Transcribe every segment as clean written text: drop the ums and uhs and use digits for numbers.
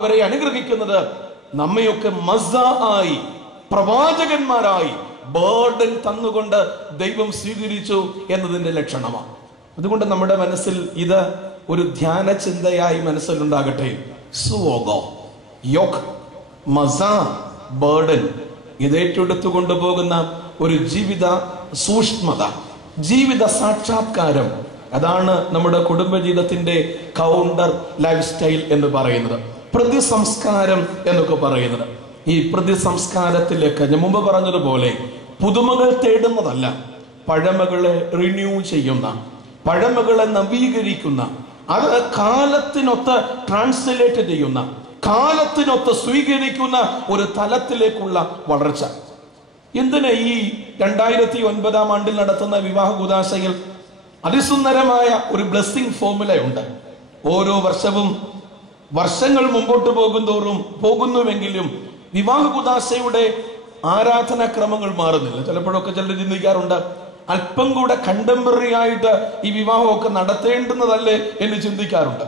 അവരെ അനുഗ്രഹിക്കുന്നത് നമ്മയൊക്കെ മസ ആയി, പ്രവാചകന്മാരായി ബർഡൻ തന്നുകൊണ്ട് ദൈവം സ്വീകരിച്ചു എന്നതിന്റെ ലക്ഷണമാണ്. അതുകൊണ്ട് നമ്മുടെ മനസ്സിൽ ഇത് ഒരു ധ്യാന ചിന്തയായി മനസ്സിലുണ്ടാകട്ടെ. സുവോഗോ, യോക്ക്, മസ, ബർഡൻ, ഇത് ഏറ്റെടുത്തു കൊണ്ടുപോകുന്ന ഒരു ജീവിത സൂക്ഷ്മത, ജീവിത സാക്ഷാത്കാരം. അതാണ് നമ്മുടെ കുടുംബജീവിതത്തിന്റെ കൗണ്ടർ ലൈഫ് സ്റ്റൈൽ എന്ന് പറയുന്നത്, പ്രതിസംസ്കാരം എന്നൊക്കെ പറയുന്നത്. ഈ പ്രതിസംസ്കാരത്തിലേക്ക് ഞാൻ മുമ്പ് പറഞ്ഞതുപോലെ പുതുമകൾ തേടുന്നതല്ല, പഴമകളെ റിന്യൂ ചെയ്യുന്ന, പഴമകളെ നവീകരിക്കുന്ന, അത് കാലത്തിനൊത്ത് ട്രാൻസ്ലേറ്റ് ചെയ്യുന്ന, കാലത്തിനൊത്ത് സ്വീകരിക്കുന്ന ഒരു തലത്തിലേക്കുള്ള വളർച്ച. എന്തിന് ഈ 2009 ആണ്ടിൽ നടത്തുന്ന വിവാഹ കൂദാശയിൽ അതിസുന്ദരമായ ഒരു ബ്ലെസ്സിംഗ് ഫോർമുലയുണ്ട്. ഓരോ വർഷവും വർഷങ്ങൾ മുമ്പോട്ട് പോകുന്നുവെങ്കിലും വിവാഹ കൂദാശയുടെ ആരാധനാക്രമങ്ങൾ മാറുന്നില്ല. ചിലപ്പോഴൊക്കെ ചിലർ ചിന്തിക്കാറുണ്ട്, അല്പം കൂടെ കണ്ടംപററി ആയിട്ട് ഈ വിവാഹമൊക്കെ നടത്തേണ്ടുന്നതല്ലേ എന്ന് ചിന്തിക്കാറുണ്ട്.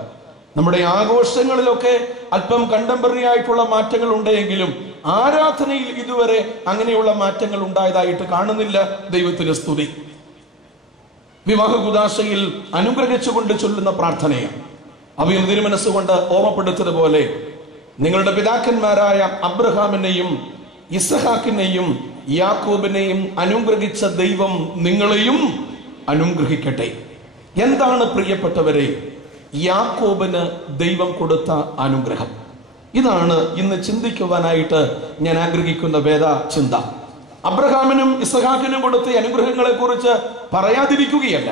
നമ്മുടെ ആഘോഷങ്ങളിലൊക്കെ അല്പം കണ്ടംപററി ആയിട്ടുള്ള മാറ്റങ്ങൾ ഉണ്ടെങ്കിലും ആരാധനയിൽ ഇതുവരെ അങ്ങനെയുള്ള മാറ്റങ്ങൾ ഉണ്ടായതായിട്ട് കാണുന്നില്ല. ദൈവത്തിന് സ്തുതി. വിവാഹ കൂദാശയിൽ അനുഗ്രഹിച്ചുകൊണ്ട് ചൊല്ലുന്ന പ്രാർത്ഥനയാണ്. അവയും തിരുമനസ്സുകൊണ്ട് ഓർമ്മപ്പെടുത്തതുപോലെ നിങ്ങളുടെ പിതാക്കന്മാരായ അബ്രഹാമിനെയും ഇസഹാക്കിനെയും യാക്കോബിനെയും അനുഗ്രഹിച്ച ദൈവം നിങ്ങളെയും അനുഗ്രഹിക്കട്ടെ. എന്താണ് പ്രിയപ്പെട്ടവരെ യാക്കോബിന് ദൈവം കൊടുത്ത അനുഗ്രഹം? ഇതാണ് ഇന്ന് ചിന്തിക്കുവാനായിട്ട് ഞാൻ ആഗ്രഹിക്കുന്ന വേദ ചിന്ത. അബ്രഹാമിനും ഇസഹാക്കിനും കൊടുത്ത അനുഗ്രഹങ്ങളെ കുറിച്ച് പറയാതിരിക്കുകയല്ല.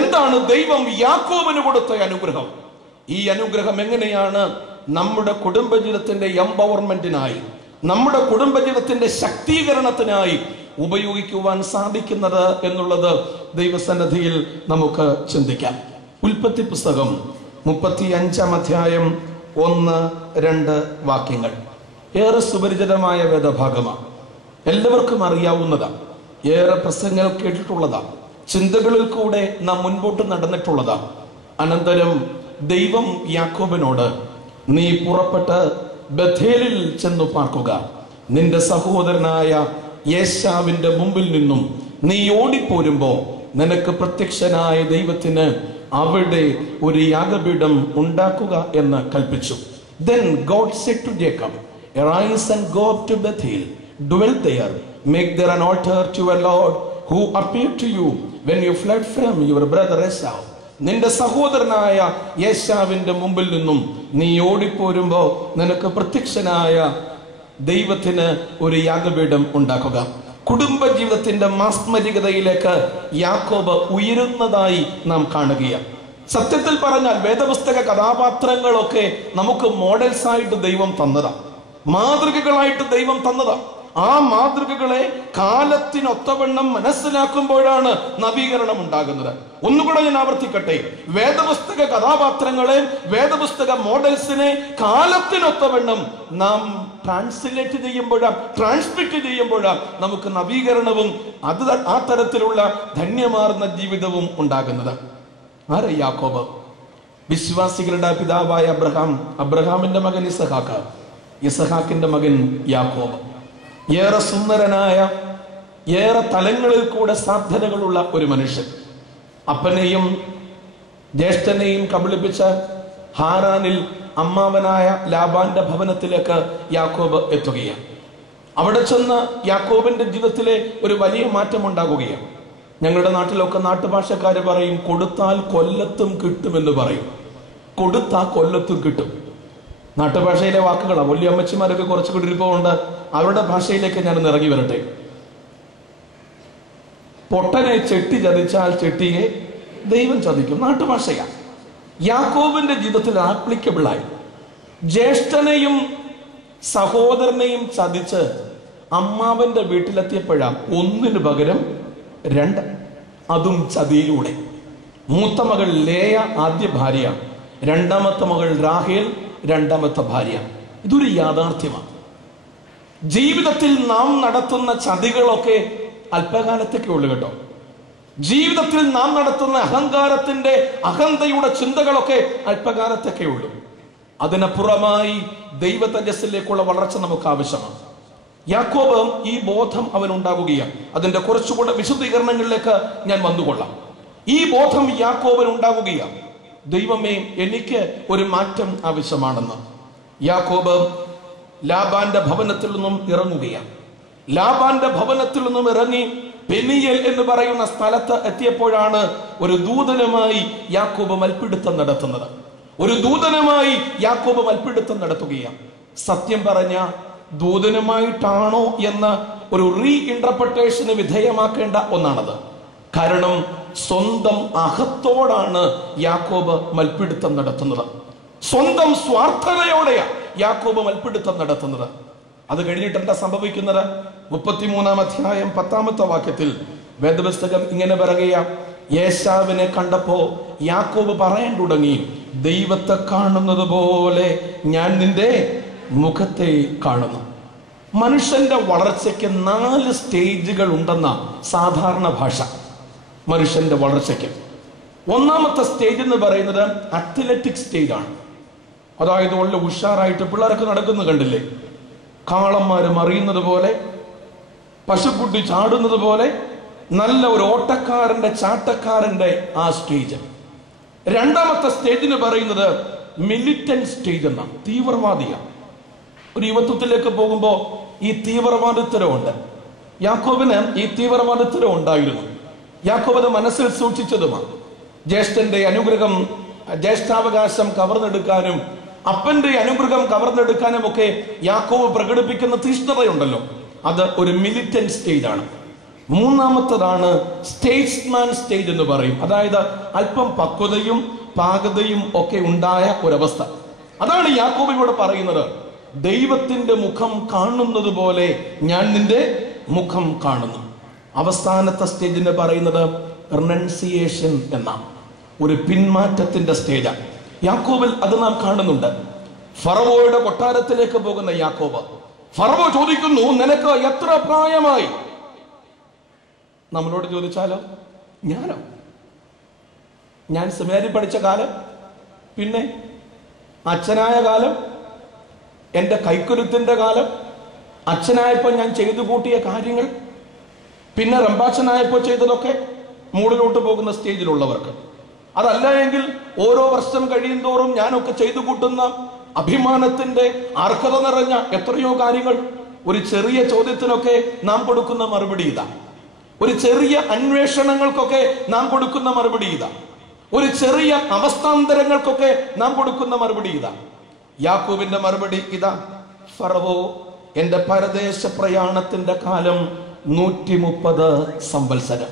എന്താണ് ദൈവം യാക്കോബിന് കൊടുത്ത അനുഗ്രഹം? ഈ അനുഗ്രഹം എങ്ങനെയാണ് നമ്മുടെ കുടുംബജീവിതത്തിന്റെ എംപവർമെന്റിനായി, നമ്മുടെ കുടുംബജീവിതത്തിന്റെ ശക്തീകരണത്തിനായി ഉപയോഗിക്കുവാൻ സാധിക്കുന്നത് എന്നുള്ളത് ദൈവസന്നിധിയിൽ നമുക്ക് ചിന്തിക്കാം. ഉൽപ്പത്തി പുസ്തകം 35-ാം അധ്യായം 1-2 വാക്യങ്ങൾ ഏറെ സുപരിചിതമായ വേദഭാഗമാണ്. എല്ലാവർക്കും അറിയാവുന്നതാണ്, ഏറെ പ്രസംഗങ്ങൾ കേട്ടിട്ടുള്ളതാണ്, ചിന്തകളിൽ കൂടെ നാം മുൻപോട്ട് നടന്നിട്ടുള്ളതാണ്. അനന്തരം ദൈവം യാക്കോബിനോട്, നീ പുറപ്പെട്ട് ബഥേലിൽ ചെന്നു പാർക്കുക, നിന്റെ സഹോദരനായ യേശാവിന്റെ മുമ്പിൽ നിന്നും നീ ഓടിപ്പോരുമ്പോ നിനക്ക് പ്രത്യക്ഷനായ ദൈവത്തിന് അവിടെ ഒരു യാഗപീഠം ഉണ്ടാക്കുക എന്ന് കൽപ്പിച്ചു. Then God said to Jacob, arise and go up to Bethel, dwell there, make there an altar to a Lord who appeared to you when you fled from your brother Esau. നിന്റെ സഹോദരനായ യേശാവിന്റെ മുമ്പിൽ നിന്നും നീ ഓടിപ്പോരുമ്പോ നിനക്ക് പ്രത്യക്ഷനായ ദൈവത്തിന് ഒരു യാഗപീഠം ഉണ്ടാക്കുക. കുടുംബജീവിതത്തിന്റെ മാസ്മരികതയിലേക്ക് യാക്കോബ് ഉയരുന്നതായി നാം കാണുകയാണ്. സത്യത്തിൽ പറഞ്ഞാൽ വേദപുസ്തക കഥാപാത്രങ്ങളൊക്കെ നമുക്ക് മോഡൽസ് ആയിട്ട് ദൈവം തന്നതാ, മാതൃകകളായിട്ട് ദൈവം തന്നതാ. ആ മാതൃകകളെ കാലത്തിനൊത്തവണ്ണം മനസ്സിലാക്കുമ്പോഴാണ് നവീകരണം ഉണ്ടാകുന്നത്. ഒന്നുകൂടെ ഞാൻ ആവർത്തിക്കട്ടെ, വേദപുസ്തക കഥാപാത്രങ്ങളെ, വേദപുസ്തക മോഡൽസിനെ കാലത്തിനൊത്തവണ്ണം നാം ട്രാൻസ്ലേറ്റ് ചെയ്യുമ്പോഴാണ്, ട്രാൻസ്മിറ്റ് ചെയ്യുമ്പോഴാണ് നമുക്ക് നവീകരണവും ആ തരത്തിലുള്ള ധന്യമാർന്ന ജീവിതവും ഉണ്ടാകുന്നത്. ആരാ യാക്കോബ്? വിശ്വാസികളുടെ പിതാവായ അബ്രഹാം, അബ്രഹാമിന്റെ മകൻ ഇസഹാക്ക്, ഇസഹാക്കിന്റെ മകൻ യാക്കോബ്. ഏറെ സുന്ദരനായ, ഏറെ തലങ്ങളിൽ കൂടെ സാധ്യതകളുള്ള ഒരു മനുഷ്യൻ. അപ്പനെയും ജ്യേഷ്ഠനെയും കബളിപ്പിച്ച ഹാരാനിൽ അമ്മാവനായ ലാബാന്റെ ഭവനത്തിലേക്ക് യാക്കോബ് എത്തുകയാണ്. അവിടെ ചെന്ന് യാക്കോബിന്റെ ജീവിതത്തിലെ ഒരു വലിയ മാറ്റം ഉണ്ടാകുകയാണ്. ഞങ്ങളുടെ നാട്ടിലൊക്കെ നാട്ടുഭാഷക്കാര് പറയും, കൊടുത്താൽ കൊല്ലത്തും കിട്ടുമെന്ന് പറയും. കൊടുത്താൽ കൊല്ലത്തും കിട്ടും. നാട്ടുഭാഷയിലെ വാക്കുകളാണ്. വലിയ അമ്മച്ചിമാരൊക്കെ കുറച്ച് കിട്ടിരിപ്പുണ്ട്. അവരുടെ ഭാഷയിലേക്ക് ഞാൻ ഇറങ്ങി വരട്ടെ. പൊട്ടനെ ചെട്ടി ചതിച്ചാൽ ചെട്ടിയെ ദൈവം ചതിക്കും. നാട്ടുഭാഷയാണ്. യാക്കോബിന്റെ ജീവിതത്തിൽ ആപ്ലിക്കബിളായി. ജ്യേഷ്ഠനെയും സഹോദരനെയും ചതിച്ച് അമ്മാവന്റെ വീട്ടിലെത്തിയപ്പോഴാണ് ഒന്നിനു പകരം 2, അതും ചതിയിലൂടെ. മൂത്ത മകൾ ലേയ ആദ്യ ഭാര്യ, രണ്ടാമത്തെ മകൾ റാഹേൽ രണ്ടാമത്തെ ഭാര്യ. ഇതൊരു യാഥാർത്ഥ്യമാണ്. ജീവിതത്തിൽ നാം നടത്തുന്ന ചതികളൊക്കെ അല്പകാലത്തേക്കേ ഉള്ളു കേട്ടോ. ജീവിതത്തിൽ നാം നടത്തുന്ന അഹന്തയുടെ ചിന്തകളൊക്കെ അല്പകാലത്തേക്കേ ഉള്ളൂ. അതിനപ്പുറമായി ദൈവ തേജസ്സിലേക്കുള്ള വളർച്ച നമുക്ക് ആവശ്യമാണ്. യാക്കോബ് ഈ ബോധം അവനുണ്ടാകുകയാണ്. അതിന്റെ കുറച്ചുകൂടെ വിശദീകരണങ്ങളിലേക്ക് ഞാൻ വന്നുകൊള്ളാം. ഈ ബോധം യാക്കോബിന് ഉണ്ടാകുകയാണ്, ദൈവമേ എനിക്ക് ഒരു മാറ്റം ആവശ്യമാണെന്ന്. യാക്കോബ് ലാബാന്റെ ഭവനത്തിൽ നിന്നും ഇറങ്ങുകയാണ്. ലാബാന്റെ ഭവനത്തിൽ നിന്നും ഇറങ്ങി പെനിയേൽ എന്ന് പറയുന്ന സ്ഥലത്ത് എത്തിയപ്പോഴാണ് ഒരു ദൂതനുമായി യാക്കോബ് മൽപ്പിടുത്തം നടത്തുന്നത്. ഒരു ദൂതനുമായി യാക്കോബ് മൽപ്പിടുത്തം നടത്തുകയാണ്. സത്യം പറഞ്ഞ ദൂതനുമായിട്ടാണോ എന്ന ഒരു റീ ഇന്റർപ്രിട്ടേഷന് വിധേയമാക്കേണ്ട ഒന്നാണത്. കാരണം സ്വന്തം അഹത്തോടാണ് യാക്കോബ് മൽപ്പിടുത്തം നടത്തുന്നത്. സ്വന്തം സ്വാർത്ഥതയോടെയാണ് യാക്കോബ് മൽപ്പിടുത്തം നടത്തുന്നത്. അത് കഴിഞ്ഞിട്ട് എന്താ സംഭവിക്കുന്നത്? 33-ാം അധ്യായം 10-ാമത്തെ വാക്യത്തിൽ വേദപുസ്തകം ഇങ്ങനെ പറയുക, യേശാവിനെ കണ്ടപ്പോ യാക്കോബ് പറയാൻ തുടങ്ങി, ദൈവത്തെ കാണുന്നത് പോലെ ഞാൻ നിന്റെ മുഖത്തെ കാണുന്നു. മനുഷ്യന്റെ വളർച്ചയ്ക്ക് 4 സ്റ്റേജുകൾ ഉണ്ടെന്ന സാധാരണ ഭാഷ. മനുഷ്യന്റെ വളർച്ചയ്ക്ക് ഒന്നാമത്തെ സ്റ്റേജ് എന്ന് പറയുന്നത് അത്ലറ്റിക് സ്റ്റേജ് ആണ്. അതായത് വളരെ ഉഷാറായിട്ട് പിള്ളേരൊക്കെ നടക്കുന്നത് കണ്ടില്ലേ? കാളന്മാര് മറിയുന്നത് പോലെ, പശുക്കുട്ടി ചാടുന്നത് പോലെ, നല്ല ഒരു ഓട്ടക്കാരന്റെ ചാട്ടക്കാരന്റെ ആ സ്റ്റേജ്. രണ്ടാമത്തെ സ്റ്റേജിന് പറയുന്നത് മിലിറ്റന്റ് സ്റ്റേജ് എന്നാണ്. തീവ്രവാദിയാണ്. ഒരു യുവത്വത്തിലേക്ക് പോകുമ്പോൾ ഈ തീവ്രവാദിത്തരമുണ്ട്. യാക്കോബിന് ഈ തീവ്രവാദിത്തരം ഉണ്ടായിരുന്നു. യാക്കോബ് അത് മനസ്സിൽ സൂക്ഷിച്ചതുമാണ്. ജ്യേഷ്ഠന്റെ അനുഗ്രഹം, ജ്യേഷ്ഠാവകാശം കവർന്നെടുക്കാനും അപ്പന്റെ അനുഗ്രഹം കവർന്നെടുക്കാനും ഒക്കെ യാക്കോബ് പ്രകടിപ്പിക്കുന്ന തീഷ്ണതയുണ്ടല്ലോ, അത് ഒരു മിലിറ്റന്റ് സ്റ്റേജ് ആണ്. മൂന്നാമത്തതാണ് സ്റ്റേറ്റ്സ്മാൻ സ്റ്റേജ് എന്ന് പറയും. അതായത് അല്പം പക്വതയും പാകതയും ഒക്കെ ഉണ്ടായ ഒരവസ്ഥ. അതാണ് യാക്കോബ് ഇവിടെ പറയുന്നത്, ദൈവത്തിന്റെ മുഖം കാണുന്നത് പോലെ ഞാൻ നിന്റെ മുഖം കാണുന്നു. അവസാനത്തെ സ്റ്റേജിന് പറയുന്നത് റിനൻസിയേഷൻ എന്ന ഒരു പിന്മാറ്റത്തിന്റെ സ്റ്റേജാണ്. യാക്കോബിൽ അത് നാം കാണുന്നുണ്ട്. ഫറവോയുടെ കൊട്ടാരത്തിലേക്ക് പോകുന്ന യാക്കോബ്, ഫറവോ ചോദിക്കുന്നു, നിനക്ക് എത്ര പ്രായമായി? നമ്മളോട് ചോദിച്ചാലോ, ഞാൻ സെമിനാരി പഠിച്ച കാലം, പിന്നെ അച്ഛനായ കാലം, എൻ്റെ കൈക്കുരുത്തിന്റെ കാലം, അച്ഛനായപ്പോൾ ഞാൻ ചെയ്തു കൂട്ടിയ കാര്യങ്ങൾ, പിന്നെ റംബാച്ചനായപ്പോൾ ചെയ്തതൊക്കെ മൂടിലോട്ട് പോകുന്ന സ്റ്റേജിലുള്ളവർക്ക്. അതല്ല എങ്കിൽ ഓരോ വർഷം കഴിയും തോറും ഞാനൊക്കെ ചെയ്തു കൂട്ടുന്ന അഭിമാനത്തിന്റെ അർഹത നിറഞ്ഞ എത്രയോ കാര്യങ്ങൾ. ഒരു ചെറിയ ചോദ്യത്തിനൊക്കെ നാം കൊടുക്കുന്ന മറുപടി ഇതാ. ഒരു ചെറിയ അന്വേഷണങ്ങൾക്കൊക്കെ നാം കൊടുക്കുന്ന മറുപടി ഇതാ. ഒരു ചെറിയ അവസ്ഥാന്തരങ്ങൾക്കൊക്കെ നാം കൊടുക്കുന്ന മറുപടി ഇതാ. യാക്കോബിന്റെ മറുപടി ഇതാ, ഫറവോ, എന്റെ പരദേശ പ്രയാണത്തിന്റെ കാലം 130 സംവത്സരം.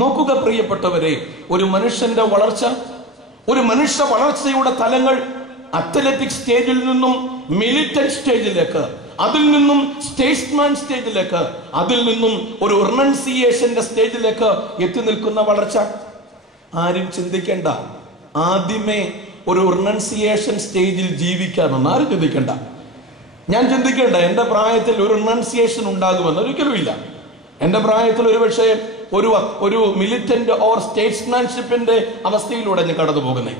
നോക്കുക പ്രിയപ്പെട്ടവരെ, ഒരു മനുഷ്യന്റെ വളർച്ച, ഒരു മനുഷ്യ വളർച്ചയുടെ തലങ്ങൾ അത്ലറ്റിക് സ്റ്റേജിൽ നിന്നും മിലിറ്റന്റ് സ്റ്റേജിലേക്ക്, അതിൽ നിന്നും സ്റ്റേറ്റ്സ്മാൻ സ്റ്റേജിലേക്ക്, അതിൽ നിന്നും ഒരു റിനൻസിയേഷന്റെ സ്റ്റേജിലേക്ക് എത്തി നിൽക്കുന്ന വളർച്ച. ആരും ചിന്തിക്കേണ്ട ആദ്യമേ ഒരു റിനൻസിയേഷൻ സ്റ്റേജിൽ ജീവിക്കാമെന്ന് ആരും ചിന്തിക്കേണ്ട. ഞാൻ ചിന്തിക്കേണ്ട എന്റെ പ്രായത്തിൽ ഒരു റിനൻസിയേഷൻ ഉണ്ടാകുമെന്ന് ഒരിക്കലും ഇല്ല. എന്റെ പ്രായത്തിൽ ഒരുപക്ഷെ ഒരു മിലിറ്റന്റ് ഓർ സ്റ്റേറ്റ്സ്മാൻഷിപ്പിന്റെ അവസ്ഥയിലൂടെ ഞാൻ കടന്നു പോകുന്നേ.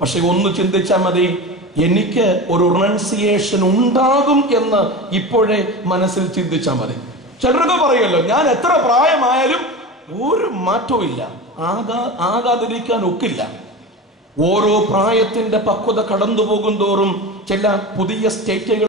പക്ഷെ ഒന്ന് ചിന്തിച്ചാൽ മതി, എനിക്ക് ഒരു റിനൻസിയേഷൻ ഉണ്ടാകും എന്ന് ഇപ്പോഴേ മനസ്സിൽ ചിന്തിച്ചാൽ മതി. ചിലരൊക്കെ പറയുമല്ലോ, ഞാൻ എത്ര പ്രായമായാലും ഒരു മാറ്റവും ഇല്ല. ആകാതിരിക്കാൻ ഒക്കില്ല. ഓരോ പ്രായത്തിന്റെ പക്വത കടന്നു പോകും തോറും ചില പുതിയ സ്റ്റേറ്റുകൾ